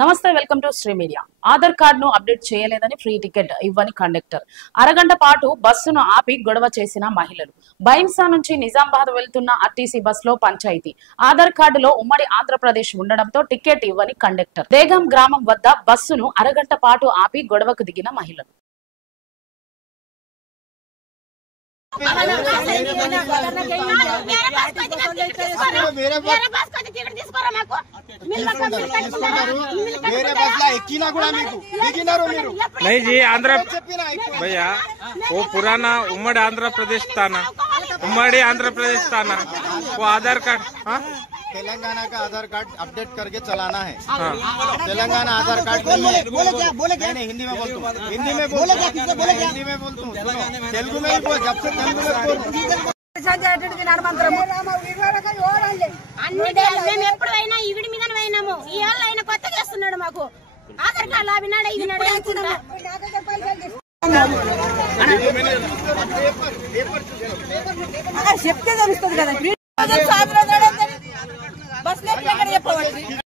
నమస్తే welcome to Shri media. Aadhaar card ను update చేయలేదని ఫ్రీ టికెట్ ఇవ్వని కండక్టర్. అరగంట పాటు బస్సును ఆపి గొడవ చేసిన మహిళలు. బైంసా నుంచి నిజామాబాద్ వెళ్తున్న ఆర్టీసీ బస్సులో పంచాయతీ. ఆధార్ కార్డులో ఉమ్మడి ఆంధ్రప్రదేశ్ ఉండడంతో టికెట్ ఇవ్వని కండక్టర్. దేగం గ్రామం వద్ద బస్సును అరగంట పాటు ఆపి గొడవకు దిగిన మహిళలు. नहीं जी आंध्र भैया वो पुराना उम्मड़ी आंध्र प्रदेश था ना, उम्मड़ी आंध्र प्रदेश था ना, वो आधार कार्ड तेलंगाना का आधार कार्ड अपडेट करके चलाना है। तेलंगाना आधार कार्ड नहीं, हिंदी में बोलता हूँ, हिंदी में बोलता हूँ, तेलुगु में ही बोल, जब से तेलुगु में बोल। ఆధార్ కార్డు అవినాడు ఇవినాడు చెప్తే తెలుస్తుంది కదా బస్ చెప్పవచ్చు.